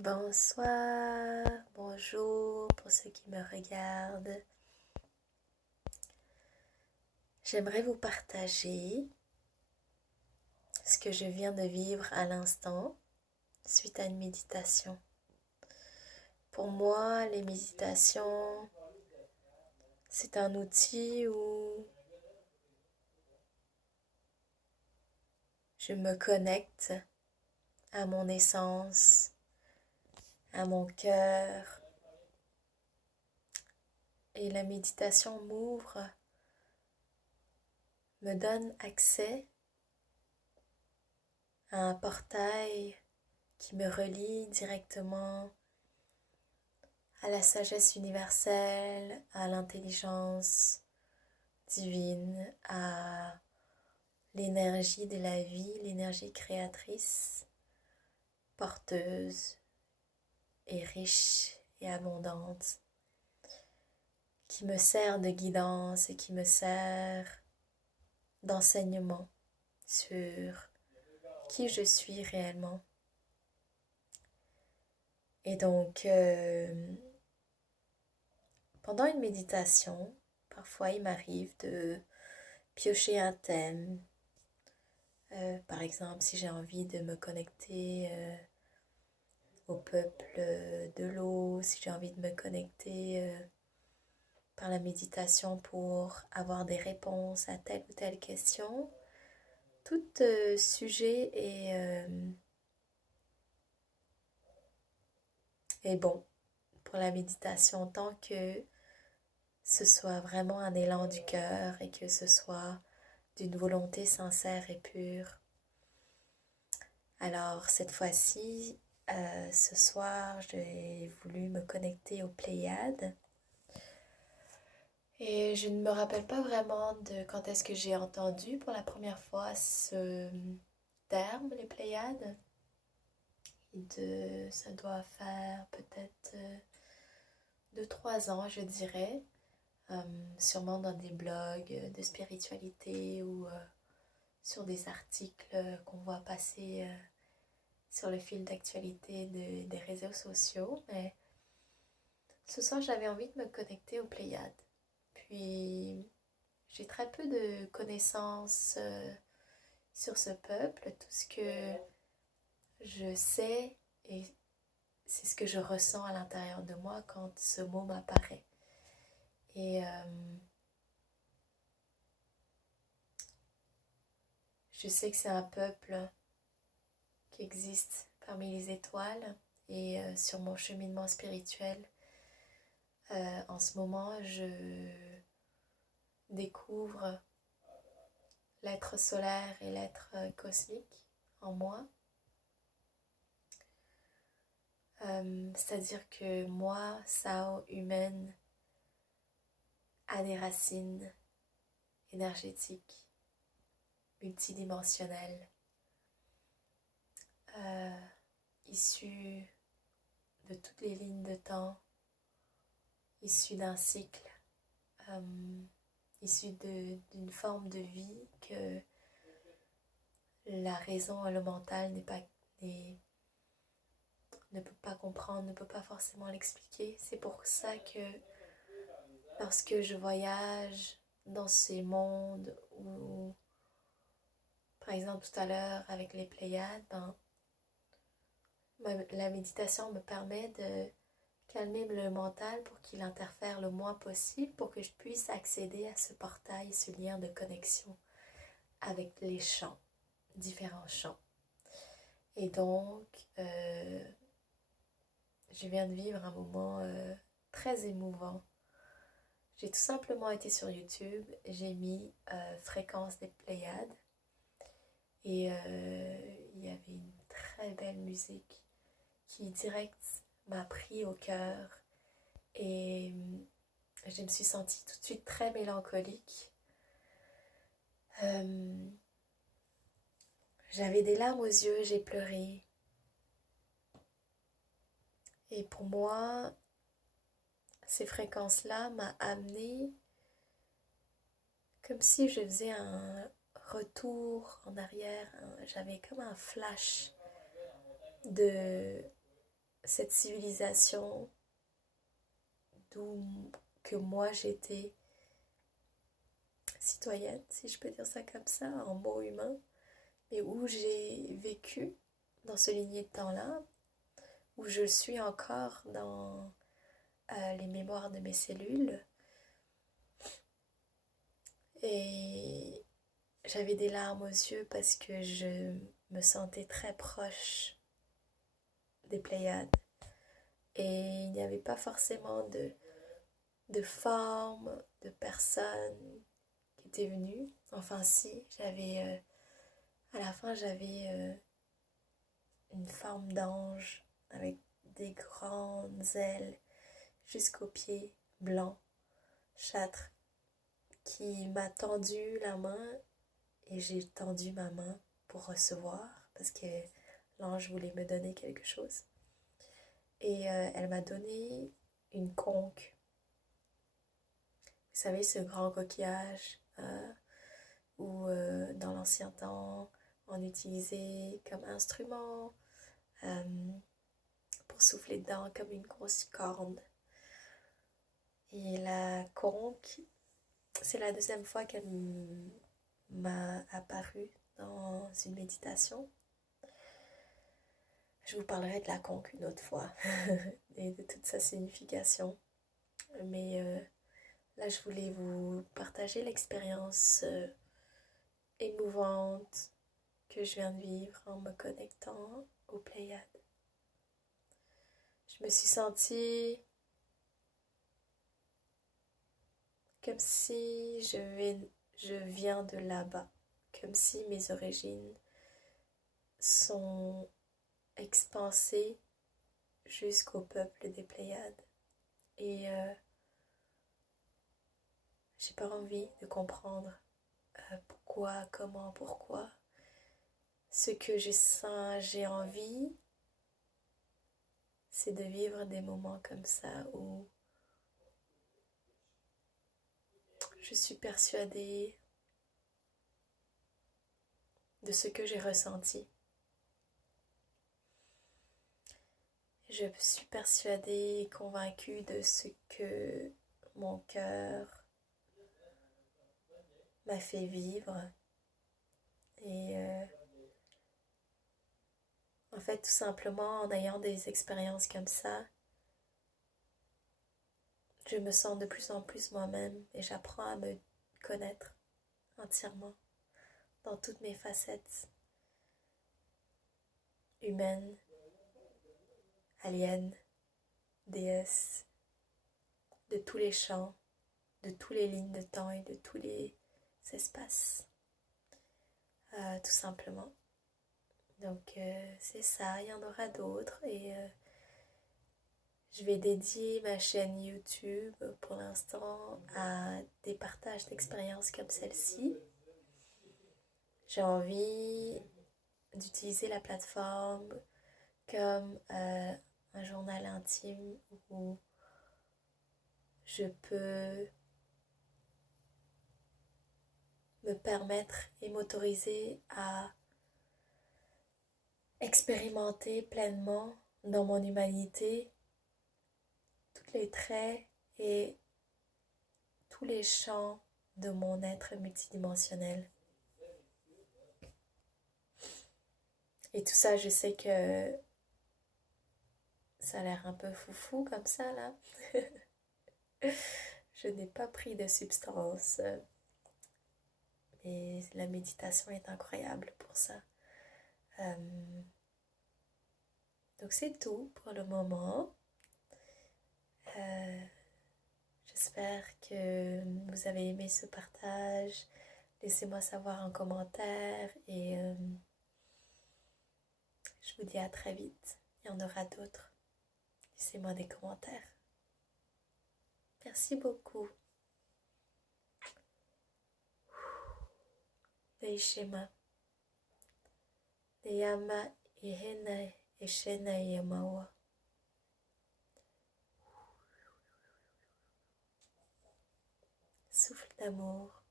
Bonsoir, bonjour pour ceux qui me regardent. J'aimerais vous partager ce que je viens de vivre à l'instant suite à une méditation. Pour moi, les méditations, c'est un outil où je me connecte à mon essence, à mon cœur. Et la méditation me donne accès à un portail qui me relie directement à la sagesse universelle, à l'intelligence divine, à l'énergie de la vie, l'énergie créatrice, porteuse et riche et abondante, qui me sert de guidance et qui me sert d'enseignement sur qui je suis réellement. Et donc, pendant une méditation, parfois il m'arrive de piocher un thème. Par exemple, si j'ai envie de me connecter au peuple de l'eau, si j'ai envie de me connecter par la méditation pour avoir des réponses à telle ou telle question, tout sujet est bon pour la méditation tant que ce soit vraiment un élan du cœur et que ce soit d'une volonté sincère et pure. Alors cette fois-ci, ce soir, j'ai voulu me connecter aux Pléiades et je ne me rappelle pas vraiment de quand est-ce que j'ai entendu pour la première fois ce terme, les Pléiades. Ça doit faire peut-être 2-3 ans, je dirais, sûrement dans des blogs de spiritualité ou sur des articles qu'on voit passer sur le fil d'actualité des réseaux sociaux. Mais ce soir, j'avais envie de me connecter aux Pléiades. Puis, j'ai très peu de connaissances sur ce peuple. Tout ce que je sais, et c'est ce que je ressens à l'intérieur de moi quand ce mot m'apparaît. Et je sais que c'est un peuple qui existe parmi les étoiles. Et sur mon cheminement spirituel, en ce moment, je découvre l'être solaire et l'être cosmique en moi. C'est-à-dire que moi, Sao humaine, a des racines énergétiques, multidimensionnelles, issues de toutes les lignes de temps, issues d'un cycle, issues d'une forme de vie que la raison, le mental ne peut pas comprendre, ne peut pas forcément l'expliquer. C'est pour ça que lorsque je voyage dans ces mondes où, par exemple tout à l'heure avec les Pléiades, la méditation me permet de calmer le mental pour qu'il interfère le moins possible, pour que je puisse accéder à ce portail, ce lien de connexion avec les chants, différents chants. Et donc, je viens de vivre un moment très émouvant. J'ai tout simplement été sur YouTube, j'ai mis Fréquence des Pléiades et il y avait une très belle musique qui direct m'a pris au cœur et je me suis sentie tout de suite très mélancolique. J'avais des larmes aux yeux, j'ai pleuré. Et pour moi, ces fréquences-là m'ont amené comme si je faisais un retour en arrière. J'avais comme un flash de cette civilisation d'où que moi j'étais citoyenne, si je peux dire ça comme ça, en mots humains, mais où j'ai vécu dans ce ligné de temps-là, où je suis encore dans les mémoires de mes cellules. Et j'avais des larmes aux yeux parce que je me sentais très proche des Pléiades. Et il n'y avait pas forcément de forme, de personne qui était venue. Enfin si, à la fin j'avais une forme d'ange avec des grandes ailes jusqu'aux pieds blancs, châtres, qui m'a tendu la main et j'ai tendu ma main pour recevoir parce que l'ange voulait me donner quelque chose. Et elle m'a donné une conque. Vous savez, ce grand coquillage où dans l'ancien temps, on utilisait comme instrument pour souffler dedans comme une grosse corne. Et la conque, c'est la deuxième fois qu'elle m'a apparu dans une méditation. Je vous parlerai de la conque une autre fois et de toute sa signification. Mais là, je voulais vous partager l'expérience émouvante que je viens de vivre en me connectant aux Pléiades. Je me suis sentie comme si je viens de là-bas, comme si mes origines sont expansées jusqu'au peuple des Pléiades. Et j'ai pas envie de comprendre pourquoi, comment, pourquoi. Ce que j'ai envie, c'est de vivre des moments comme ça où je suis persuadée de ce que j'ai ressenti. Je suis persuadée et convaincue de ce que mon cœur m'a fait vivre. Et en fait, tout simplement, en ayant des expériences comme ça, je me sens de plus en plus moi-même et j'apprends à me connaître entièrement dans toutes mes facettes humaines, aliens, déesses, de tous les champs, de toutes les lignes de temps et de tous les espaces, tout simplement. Donc c'est ça, il y en aura d'autres et je vais dédier ma chaîne YouTube pour l'instant à des partages d'expériences comme celle-ci. J'ai envie d'utiliser la plateforme comme un journal intime où je peux me permettre et m'autoriser à expérimenter pleinement dans mon humanité tous les traits et tous les champs de mon être multidimensionnel. Et tout ça, je sais que ça a l'air un peu foufou comme ça là. Je n'ai pas pris de substance. Mais la méditation est incroyable pour ça. Donc c'est tout pour le moment. J'espère que vous avez aimé ce partage. Laissez-moi savoir en commentaire et je vous dis à très vite. Il y en aura d'autres. Laissez-moi des commentaires. Merci beaucoup. Deishema. Deyama ihena eshena yamawa. Souffle d'amour.